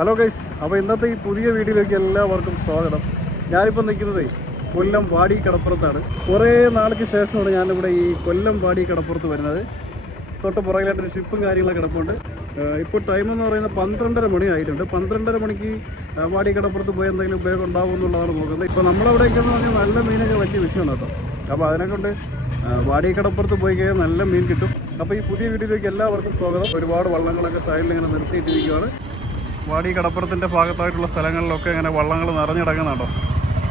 Hello guys, അപ്പോൾ ഇന്നത്തെ ഈ പുതിയ വീഡിയോയിലേക്ക് എല്ലാവർക്കും സ്വാഗതം. ഞാനിപ്പോൾ നിൽക്കുന്നത് കൊല്ലം വാടി കടപ്പുറത്താണ്. കുറേ നാൾക്ക് ശേഷമാണ് ഞാനിവിടെ ഈ കൊല്ലം വാടി കടപ്പുറത്ത് വരുന്നത്. തൊട്ട് പുറകിലായിട്ടൊരു ഷിപ്പും കാര്യങ്ങളൊക്കെ കിടപ്പുണ്ട്. ഇപ്പോൾ ടൈം എന്ന് പറയുന്നത് 12:30 മണി ആയിട്ടുണ്ട്. 12:30 മണിക്ക് വാടി കടപ്പുറത്ത് പോയി എന്തെങ്കിലും ഉപയോഗം ഉണ്ടാവും എന്നുള്ളതാണ് നോക്കുന്നത്. ഇപ്പോൾ നമ്മളവിടെയൊക്കെയെന്ന് പറഞ്ഞാൽ നല്ല മീനൊക്കെ വലിയ വിഷയമാണ് കേട്ടോ. അപ്പോൾ അതിനെക്കൊണ്ട് വാടി കടപ്പുറത്ത് പോയി കഴിഞ്ഞാൽ നല്ല മീൻ കിട്ടും. അപ്പോൾ ഈ പുതിയ വീഡിയോയിലേക്ക് എല്ലാവർക്കും സ്വാഗതം. ഒരുപാട് വള്ളങ്ങളൊക്കെ സൈഡിൽ ഇങ്ങനെ നിർത്തിയിട്ടിരിക്കുകയാണ്. വാടി കടപ്പുറത്തിൻ്റെ ഭാഗത്തായിട്ടുള്ള സ്ഥലങ്ങളിലൊക്കെ ഇങ്ങനെ വള്ളങ്ങൾ നിറഞ്ഞിടങ്ങുന്നുണ്ടോ.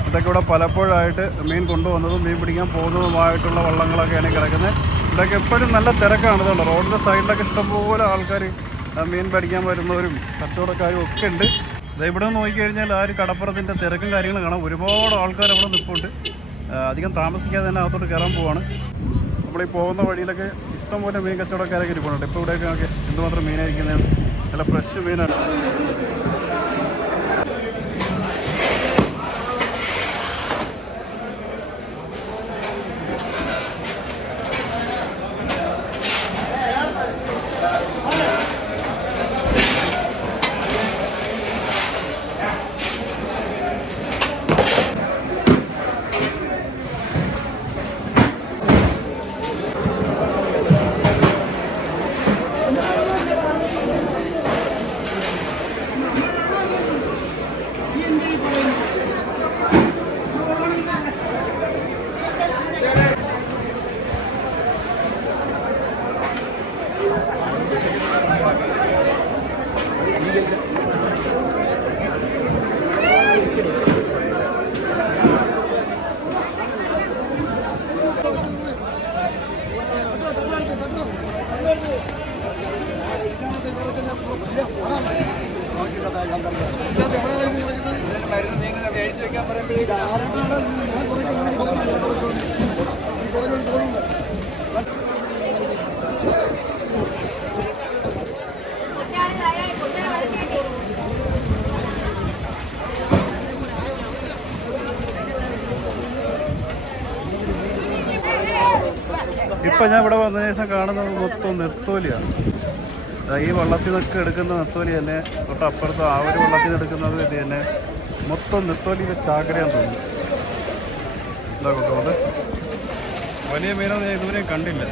ഇതൊക്കെ ഇവിടെ പലപ്പോഴായിട്ട് മീൻ കൊണ്ടുവന്നതും മീൻ പിടിക്കാൻ പോകുന്നതുമായിട്ടുള്ള വള്ളങ്ങളൊക്കെയാണ് കിടക്കുന്നത്. ഇതൊക്കെ എപ്പോഴും നല്ല തിരക്കാണ്. ഇതുണ്ട് റോഡിൻ്റെ സൈഡിലൊക്കെ ഇഷ്ടംപോലെ ആൾക്കാർ മീൻ പിടിക്കാൻ വരുന്നവരും കച്ചവടക്കാരും ഒക്കെ ഉണ്ട്. ഇവിടെ നിന്ന് നോക്കിക്കഴിഞ്ഞാൽ ആ ഒരു കടപ്പുറത്തിൻ്റെ തിരക്കും കാര്യങ്ങളും കാണാം. ഒരുപാട് ആൾക്കാർ അവിടെ നിൽപ്പുണ്ട്. അധികം താമസിക്കാതെ തന്നെ അകത്തോട്ട് കയറാൻ പോവാണ്. നമ്മളീ പോകുന്ന വഴിയിലൊക്കെ ഇഷ്ടംപോലെ മീൻ കച്ചവടക്കാരൊക്കെ ഇരിപ്പുണ്ട്. ഇപ്പോൾ ഇവിടെയൊക്കെ എന്തുമാത്രം മീനായിരിക്കുന്നത്, നല്ല ഫ്രഷ് മീനാണ്. ഇപ്പം ഞാൻ ഇവിടെ വന്നതിന് ശേഷം കാണുന്നത് മൊത്തം നെത്തോലിയാണ്. ഈ വള്ളത്തിൽ നിന്നൊക്കെ എടുക്കുന്ന നെത്തോലി തന്നെ, തൊട്ടപ്പുറത്ത് ആ ഒരു വള്ളത്തിൽ നിന്ന് എടുക്കുന്നത് ഇത് തന്നെ. മൊത്തം നെത്തോലിയുടെ ചാകരയാന്ന് തോന്നുന്നു. എന്താ കൊണ്ടുപോകുന്നത്? വലിയ മീനൊന്നും ഞാൻ ഇതുവരെയും കണ്ടില്ല.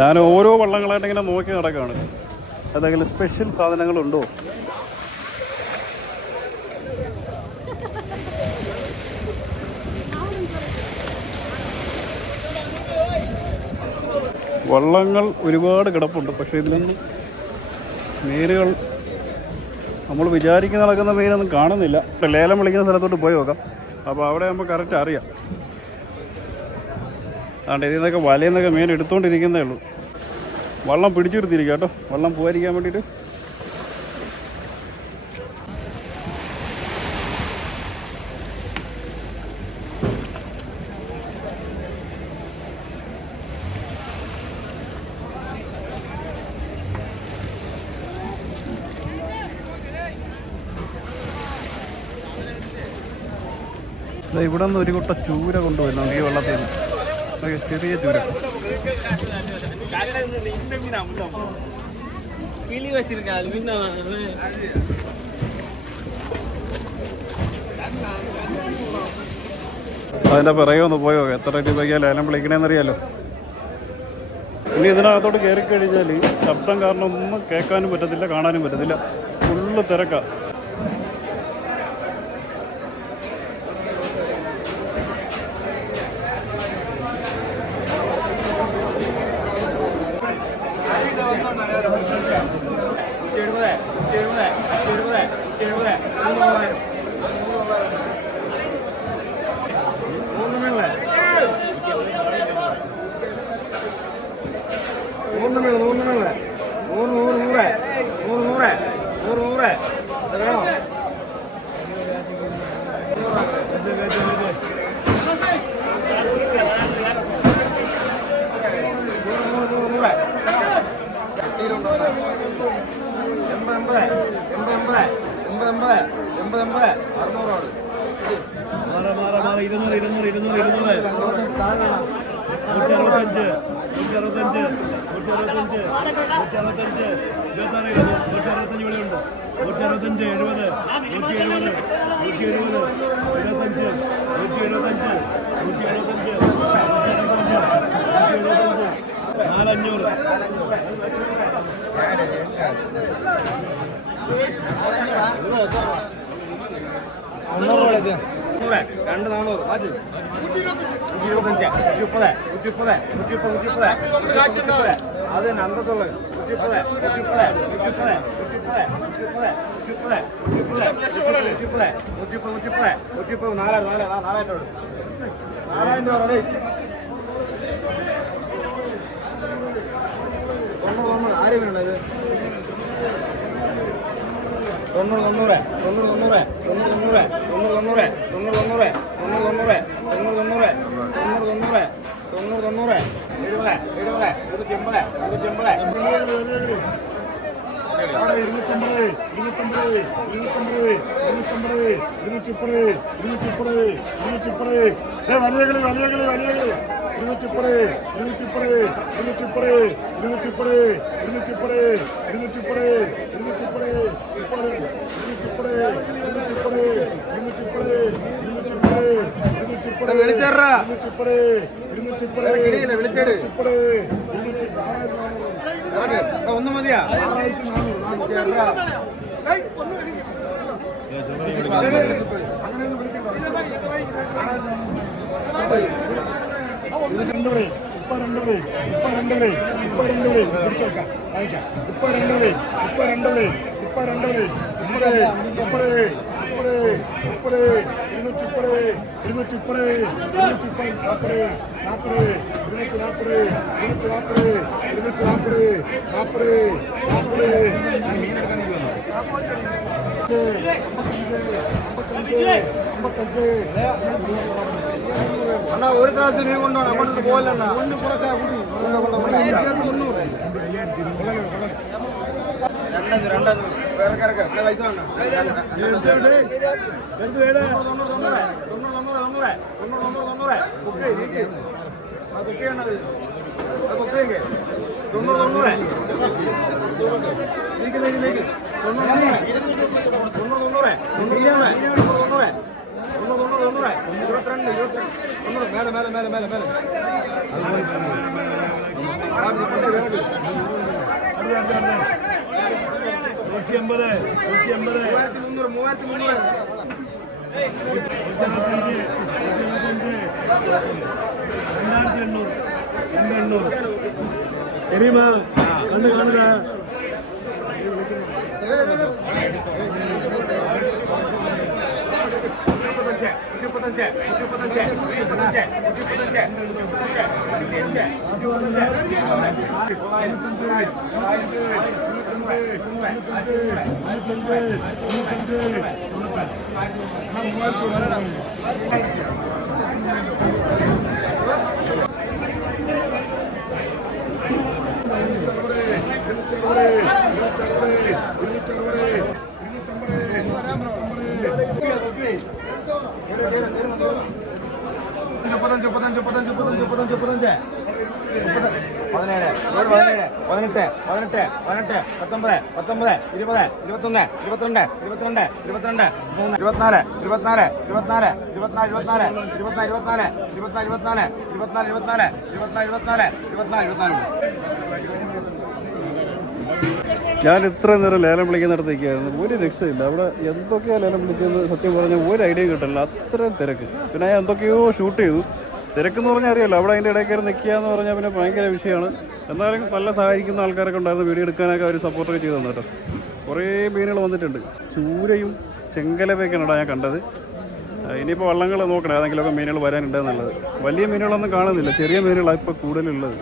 ഞാൻ ഓരോ വള്ളങ്ങളായിട്ട് ഇങ്ങനെ നോക്കി നടക്കുകയാണ്. എന്തെങ്കിലും സ്പെഷ്യൽ സാധനങ്ങളുണ്ടോ. വള്ളങ്ങൾ ഒരുപാട് കിടപ്പുണ്ട്. പക്ഷേ ഇതിലൊന്നും മീനുകൾ നമ്മൾ വിചാരിക്കുന്ന നടക്കുന്ന മീനൊന്നും കാണുന്നില്ല. ലേലം വിളിക്കുന്ന സ്ഥലത്തോട്ട് പോയി നോക്കാം. അപ്പോൾ അവിടെ നമുക്ക് കറക്റ്റ് അറിയാം. അതുകൊണ്ട് ഇതിൽ നിന്നൊക്കെ വലയിൽ നിന്നൊക്കെ മീൻ എടുത്തുകൊണ്ടിരിക്കുന്നേ ഉള്ളൂ. വള്ളം പിടിച്ചു നിർത്തിയിരിക്കുക കേട്ടോ, വള്ളം പോകാതിരിക്കാൻ വേണ്ടിയിട്ട്. ഇവിടെ നിന്ന് ഒരു കുട്ട ചൂര കൊണ്ടുവരുന്നുണ്ട് ഈ വെള്ളത്തിൽ നിന്ന്. ചെറിയ ചൂര. അതിൻ്റെ പിറകെ ഒന്ന് പോയോ, എത്ര രൂപയ്ക്ക് ലേലം വിളിക്കണേന്നറിയാലോ. ഇനി ഇതിനകത്തോട്ട് കയറി കഴിഞ്ഞാൽ ശബ്ദം കാരണം ഒന്നും കേൾക്കാനും പറ്റത്തില്ല, കാണാനും പറ്റത്തില്ല. ഫുള്ള് തിരക്കാണ്. 165, 70, 170, 170, 175, 175, 175, 400. രണ്ട് 400 മാറ്റി 125, 130, 130, 130, 130. അത് തന്നെ അന്തസ്സുള്ളത് 130, 130, 130, 130, 4000 രൂപ. ആരും വേണത് 90, 90, 90, 90, 90, 90, 90, 90, 90, ഒന്ന് മതിയാ അണ്ണാ ഒരു ത്രാസ് മീൻ കൊണ്ടോ അങ്ങോട്ട് പോകലണ്ണ രണ്ടു പൈസ വേണ്ട 2800 എരിമാ കണ്ണ് കാണുക ഞാൻ ഇത്ര നേരം ലേലം വിളിക്കുന്നിടത്തേക്കായിരുന്നു, ഒരു രക്ഷയില്ല. അവിടെ എന്തൊക്കെയാ ലേലം വിളിച്ചതെന്ന് സത്യം പറഞ്ഞാൽ ഒരു ഐഡിയ കിട്ടില്ല, അത്രയും തിരക്ക്. പിന്നെ ഞാൻ എന്തൊക്കെയോ ഷൂട്ട് ചെയ്തു. തിരക്കെന്ന് പറഞ്ഞാൽ അറിയാമല്ലോ, അവിടെ അതിൻ്റെ ഇടയിൽ കയറി നിൽക്കുക എന്ന് പറഞ്ഞാൽ പിന്നെ ഭയങ്കര വിഷയമാണ്. എന്നാലും നല്ല സഹായിക്കുന്ന ആൾക്കാരൊക്കെ ഉണ്ടായിരുന്നു, വീഡിയോ എടുക്കാനൊക്കെ അവർ സപ്പോർട്ടൊക്കെ ചെയ്തു തന്നു കേട്ടോ. കുറേ മീനുകൾ വന്നിട്ടുണ്ട്. ചൂരയും ചെങ്കലവയൊക്കെയാണ് ഞാൻ കണ്ടത്. ഇനിയിപ്പോൾ വള്ളങ്ങൾ നോക്കണം, ഏതെങ്കിലുമൊക്കെ മീനുകൾ വരാനുണ്ടെന്നുള്ളത്. വലിയ മീനുകളൊന്നും കാണുന്നില്ല, ചെറിയ മീനുകളാണ് ഇപ്പോൾ കൂടുതലുള്ളത്.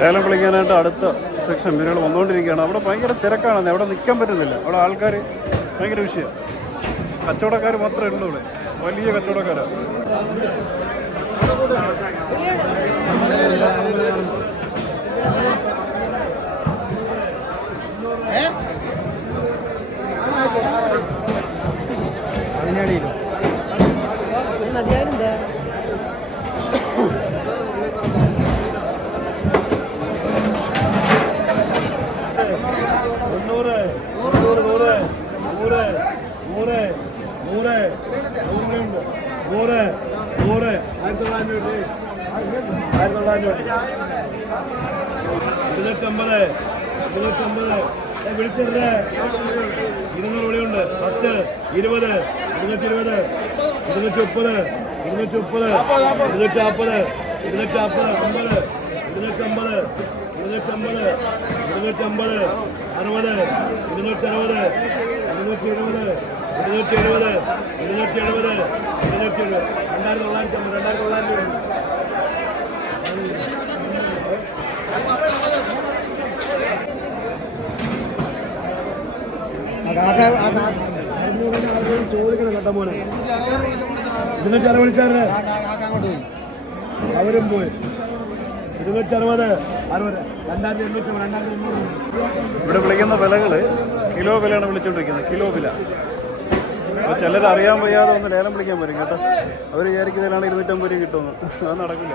ലേലം വിളിക്കാനായിട്ട് അടുത്ത സെക്ഷൻ മീനുകൾ വന്നുകൊണ്ടിരിക്കുകയാണ്. അവിടെ ഭയങ്കര തിരക്കാണെന്ന്, അവിടെ നിൽക്കാൻ പറ്റുന്നില്ല. അവിടെ ആൾക്കാർ ഭയങ്കര വിഷയം. കച്ചവടക്കാർ മാത്രമേ ഉള്ളൂ ഇവിടെ, വലിയ കച്ചവടക്കാരാണ്. വിളിച്ചിട്ട് 200 വിളിയുണ്ട്. 10, 20, 220, 230, 230, 240, 240, 50, 250, 250, 250, 60, 260, 220, 270, 270, 270, 2950. ചോദിക്കണം കേട്ടോ മോനെ. 260 വിളിച്ചാറ് അവരും പോയി. 260, 60, 2800. ഇവിടെ വിളിക്കുന്ന വിലകൾ കിലോ വിലയാണ് വിളിച്ചുകൊണ്ടിരിക്കുന്നത്, കിലോ വില. അപ്പോൾ ചിലർ അറിയാൻ വയ്യാതെ ഒന്ന് ലേലം വിളിക്കാൻ വരും കേട്ടോ. അവർ വിചാരിക്കുന്നതിലാണ് 250 രൂപ കിട്ടുമെന്ന്. അത് നടക്കില്ല.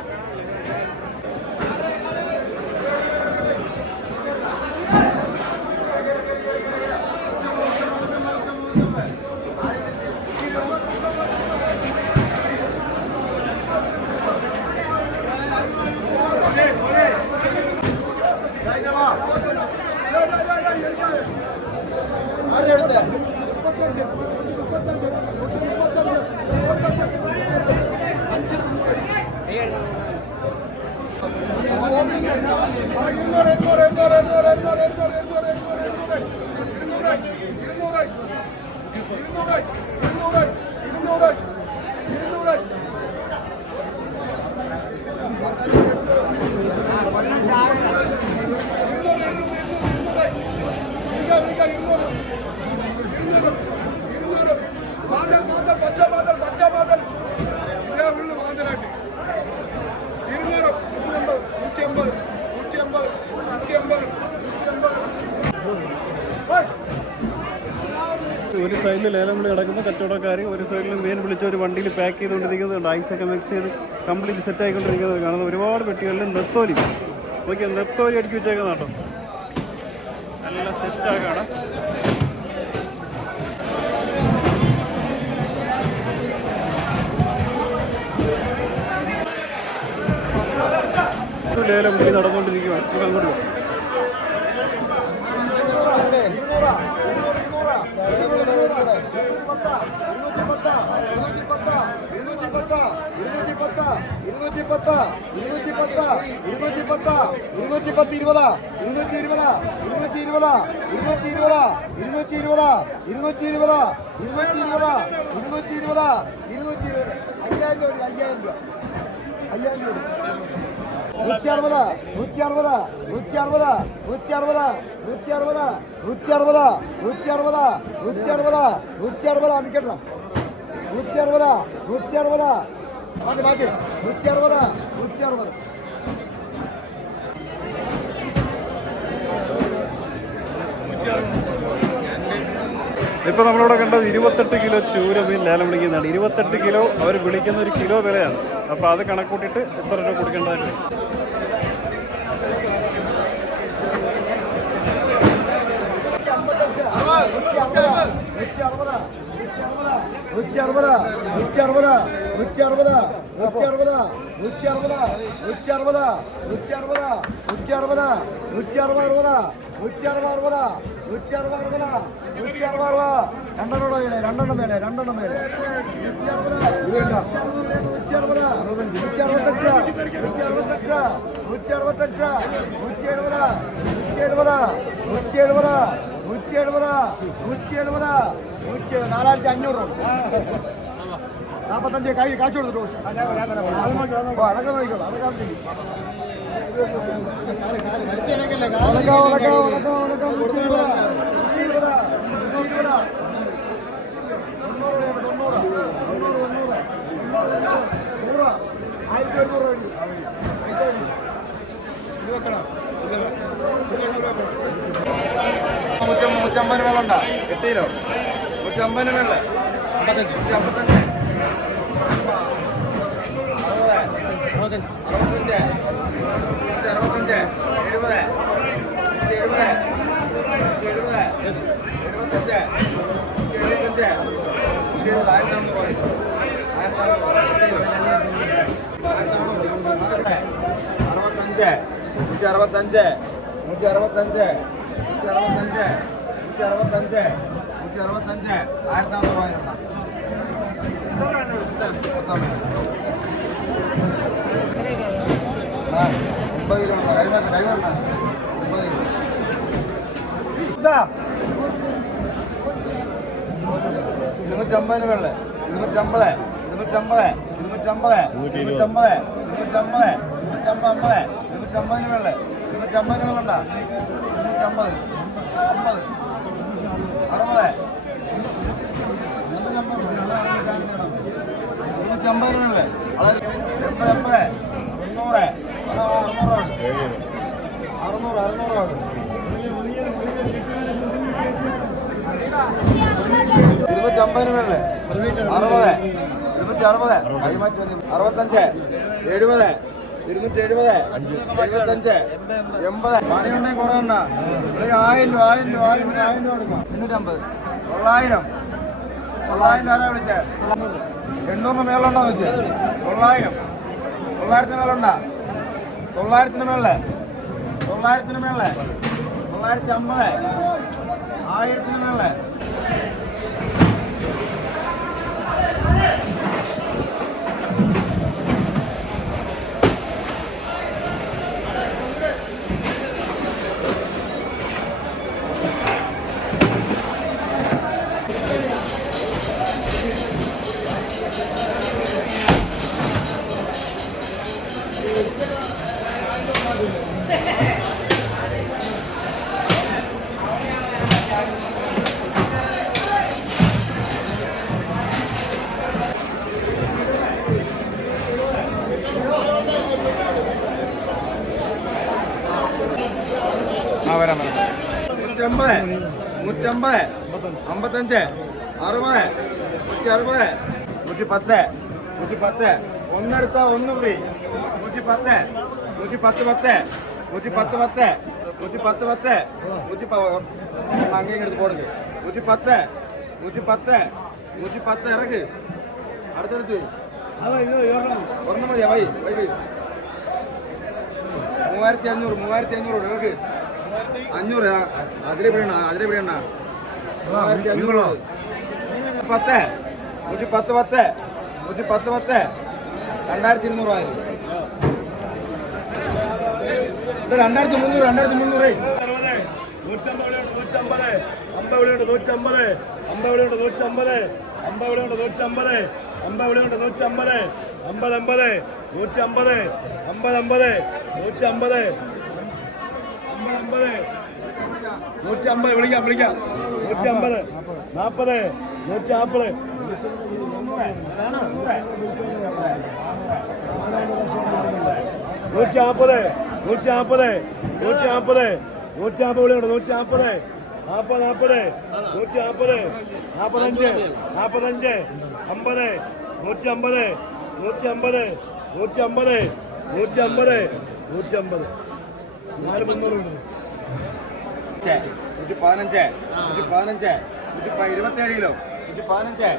ഒരു സൈഡിൽ ലേലം വിളി നടക്കുന്ന കച്ചവടക്കാർ, ഒരു സൈഡിൽ മീൻ വിളിച്ച് ഒരു വണ്ടിയിൽ പാക്ക് ചെയ്തുകൊണ്ടിരിക്കുന്നുണ്ട്. ഐസൊക്കെ മിക്സ് ചെയ്ത് കംപ്ലീറ്റ് സെറ്റ് ആയിക്കൊണ്ടിരിക്കുന്നത് കാണുന്നത്. ഒരുപാട് പെട്ടികളിൽ നെത്തോലി നോക്കിയാൽ നെത്തോലി അടിക്കി വെച്ചേക്കുന്ന കേട്ടോ. നല്ല സെറ്റാക്കാണ്. ലേലം വിളി നടന്നുകൊണ്ടിരിക്കുകയാണ്. നമുക്ക് അങ്ങോട്ട് പോകാം. ഇപ്പോൾ നമ്മളിവിടെ കണ്ടത് 28 കിലോ ചൂര മീൻ ലേലം വിളിക്കുന്നതാണ്. 28 കിലോ അവർ വിളിക്കുന്ന ഒരു കിലോ വിലയാണ്. അപ്പോൾ അത് കണക്കൂട്ടിയിട്ട് എത്ര രൂപ കൊടുക്കേണ്ടതായിട്ട് വരും. രണ്ടെണ്ണം മേലെ 4500 45 കാശ് കൊടുത്തിട്ടു അതൊക്കെ നോക്കിക്കോളൂ $150 വേണ്ട 8 കിലോ 150 വേണ്ട 155 250 വെള്ളേ 250 250 250 250 250 250 വെള്ളേ 250 വെള്ളണ്ട 250 50 60 250 വെള്ളേ 80 90 600 250 വേണല്ലേ 60 260 കൈമാറ്റി 65 70 270 75 80 പണിയുണ്ടെങ്കിൽ കുറേ ഉണ്ടാ 1000 രൂപ കൊടുക്കാം 250 900 ആരാ വിളിച്ചേ 800 മേലുണ്ടോ വെച്ച് 900 മേലുണ്ടാ 900 മേളേ 900 മേളേ 950 1000 മേളേ വരാം 150 55 60 160 110 ഒന്നെടുത്താ ഒന്ന് ഫ്രീ 110 അങ്ങേക്ക് എടുത്ത് പോടുക 110 ഇറക്ക് അടുത്തെടുത്ത് ഒരെണ്ണം മതിയാ വൈ 3500 ഇറക്ക് 500 അതിലെ പിടിയണ്ണ 3500 10 110 2200 ആയിരുന്നു 2300 150 വിളിക്കാം 150 40 140 27 കിലോ 15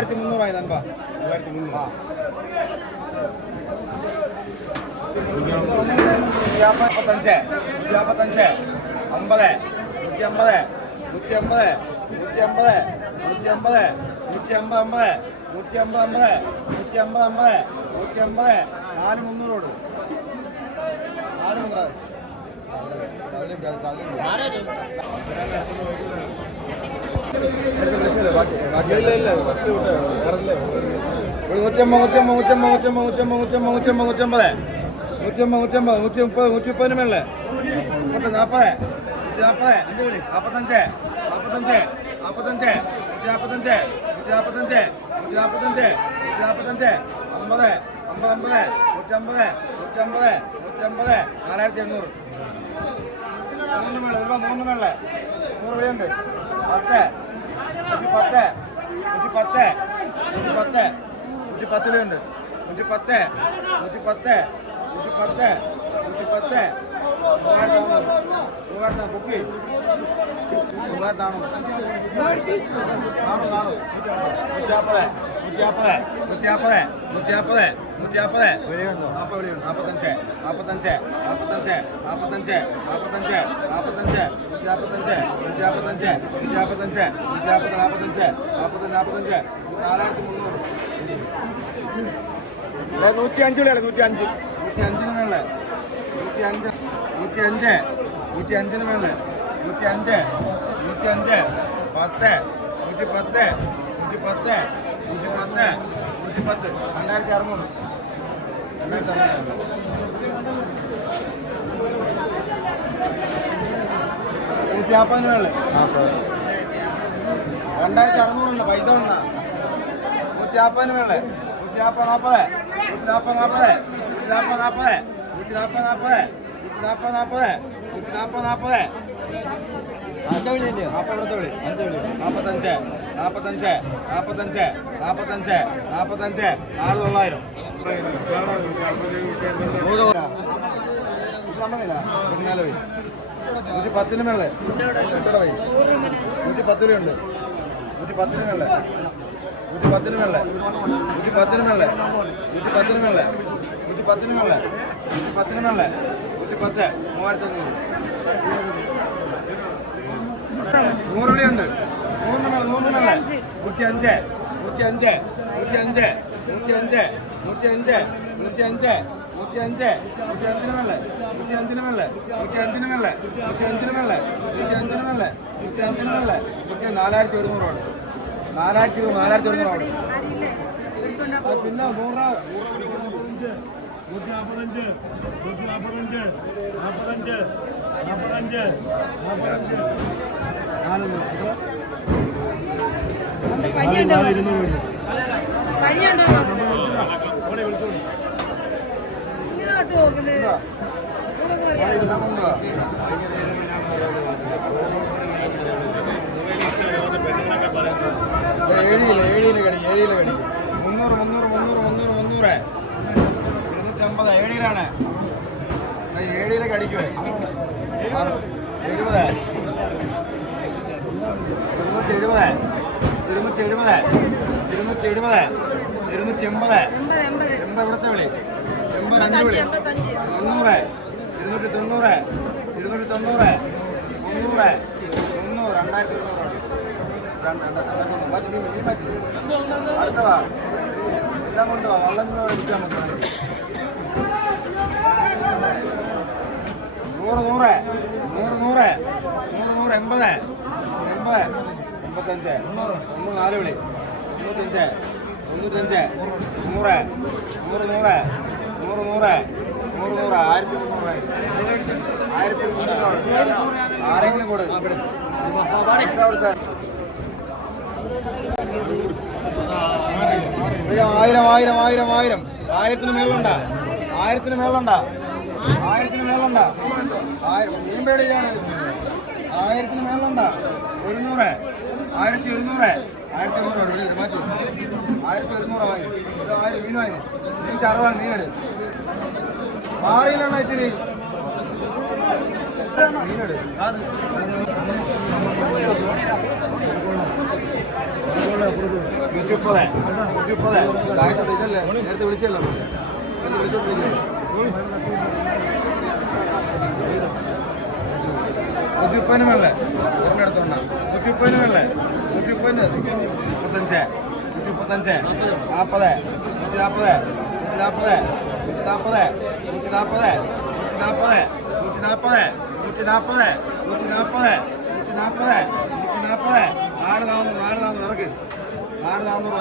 3300 നൻപ 3300 155, 155, 50, 150, 150, 150, 150, 150, 150, 150, 150, 4 300 4 300. പൈസ ത്തിന് മേളെ 110 രൂപയുണ്ട് 110 മേളെ 110 മേളെ 110 മേളെ 110 മേളെ 110 മേളെ 110 മേളെ 110 3500 100 100 മേളെ 105 105 105 105 105 105 105 105 മേളെ 105 മേളെ 105 മേളെ 105 മേളെ 105 മേളെ 105 മേളെ 4100 4100 പിന്നെ 100 ഏഴിയില് കടി 300 250 ഏഴിയിലാണ് ഏഴിയില് കടിക്കുവേ 70 280 ഇവിടുത്തെ വിളി 85 വിളി 90 290 290 അടുത്തവാ എല്ലാം കൊണ്ടുവാ വള്ളം അടിച്ചാൽ നമുക്ക് 100 80 85 4 വിളി 95 100 ആരെങ്കിലും കൂടെ ആയിരം 1000 മേലുണ്ടാ 1000 മേലുണ്ടാ മീൻപേടിയാണ് 1000 മേലുണ്ടാ 100 1100 മാറ്റി 1100 വാങ്ങി 1000 മീൻ വാങ്ങി മീൻ ചറവാണ് മീനെടു മാറിയിലാണ് ഇച്ചിരി മീനെടു 130 നേരത്തെ വിളിച്ചല്ലോ 130 130 ഒരെണ്ണെടുത്തോണ്ട 130 130 35 135 40 140 140 140 140 ഇറക്ക് 500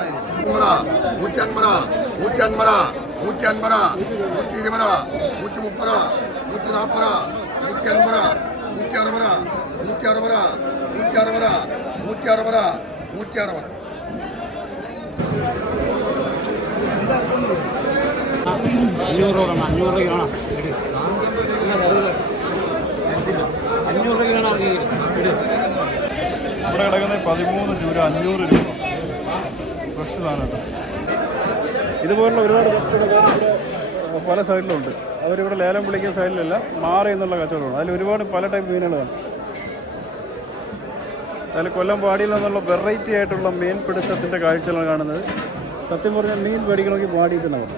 ഇവിടെ കിടക്കുന്നത് 13 ചൂര 500 രൂപ. ഫ്രഷ് സാധനം കേട്ടോ. ഇതുപോലുള്ള ഒരുപാട് കച്ചവടക്കാർ ഇവിടെ പല സൈഡിലുണ്ട്. അവരിവിടെ ലേലം വിളിക്കുന്ന സൈഡിലല്ല, മാറി എന്നുള്ള കച്ചവടമാണ്. അതിൽ ഒരുപാട് പല ടൈപ്പ് മീനുകളാണ്. അതിൽ കൊല്ലം പാടിയിൽ നിന്നുള്ള വെറൈറ്റി ആയിട്ടുള്ള മീൻ പിടുത്തത്തിൻ്റെ കാഴ്ചകളാണ് കാണുന്നത്. സത്യം പറഞ്ഞാൽ മീൻ മേടിക്കണമെങ്കിൽ പാടിയിൽ തന്നെ വന്നു.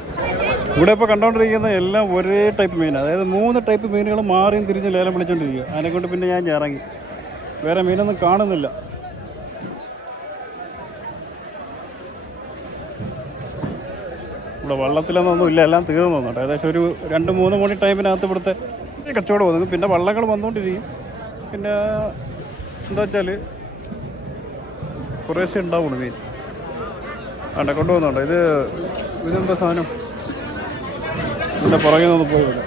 ഇവിടെ ഇപ്പോൾ കണ്ടുകൊണ്ടിരിക്കുന്ന എല്ലാം ഒരേ ടൈപ്പ് മീനാണ്. അതായത് 3 ടൈപ്പ് മീനുകൾ മാറിയും തിരിഞ്ഞ് ലേലം വിളിച്ചുകൊണ്ടിരിക്കുക. അതിനെക്കൊണ്ട് പിന്നെ ഞാൻ ഇറങ്ങി. വേറെ മീനൊന്നും കാണുന്നില്ല. ഇവിടെ വള്ളത്തിലൊന്നും ഇല്ല, എല്ലാം തീർന്നു തോന്നുന്നുണ്ട്. ഏകദേശം ഒരു 2-3 മണി ടൈമിനകത്ത് ഇവിടുത്തെ കച്ചവടം വന്നു. പിന്നെ വള്ളങ്ങൾ വന്നുകൊണ്ടിരിക്കും. പിന്നെ എന്താ വെച്ചാൽ കുറേശ്ശെ ഉണ്ടാവുള്ളൂ മീൻ. വേണ്ട കൊണ്ടുപോകുന്നുണ്ട്. ഇതെന്താ സാധനം? ഇതിൻ്റെ പുറകെ നിന്ന് പോയി വരും.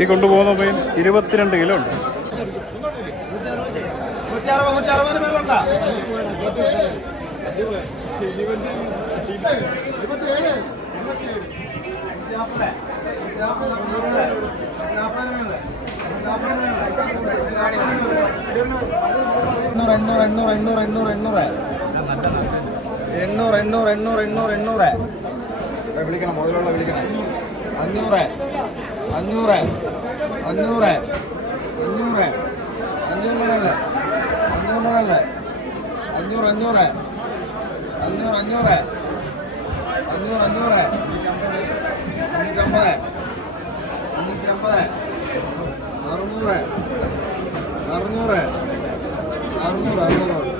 ഈ കൊണ്ടുപോകുന്ന മീൻ 22 കിലോ ഉണ്ട്. വിളിക്കണം, മുതലുള്ള വിളിക്കണം. 500 500 500 500 500 500 500 500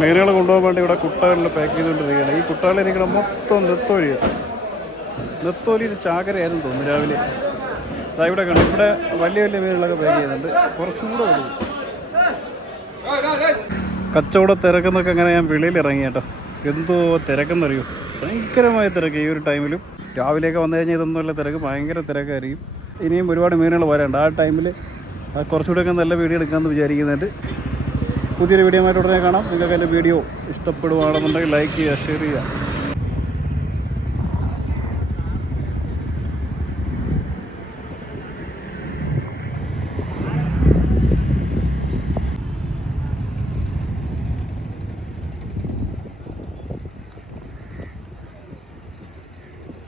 മീനുകൾ കൊണ്ടുപോകാൻ വേണ്ടി ഇവിടെ കുട്ടകളിൽ പാക്ക് ചെയ്തുകൊണ്ടിരിക്കുകയാണ്. ഈ കുട്ടകളിൽ ഇരിക്കണം മൊത്തം നെത്തോലിയാണ്. നെത്തോലിയിൽ ചാകരയായിരുന്നു തോന്നുന്നു രാവിലെ. അതാ ഇവിടെ കണ്ടു. ഇവിടെ വലിയ വലിയ മീനുകളൊക്കെ പാക്ക് ചെയ്യുന്നുണ്ട്. കുറച്ചുകൂടെ വരും. കച്ചവട തിരക്കെന്നൊക്കെ അങ്ങനെ ഞാൻ വെളിയിൽ ഇറങ്ങി കേട്ടോ. എന്തോ തിരക്കെന്നറിയോ, ഭയങ്കരമായ തിരക്ക്. ഈ ഒരു ടൈമിലും രാവിലെയൊക്കെ വന്നു കഴിഞ്ഞാൽ ഇതൊന്നുമല്ല തിരക്ക്, ഭയങ്കര തിരക്കായിരിക്കും. ഇനിയും ഒരുപാട് മീനുകൾ വരാനുണ്ട്. ആ ടൈമിൽ കുറച്ചുകൂടെയൊക്കെ നല്ല വീഡിയോ എടുക്കാമെന്ന് വിചാരിക്കുന്നുണ്ട്. പുതിയൊരു വീഡിയോ ആയിട്ട് ഉടനെ കാണാം. നിങ്ങൾക്ക് എൻ്റെ വീഡിയോ ഇഷ്ടപ്പെടുവാണെന്നുണ്ടെങ്കിൽ ലൈക്ക് ചെയ്യുക, ഷെയർ ചെയ്യുക.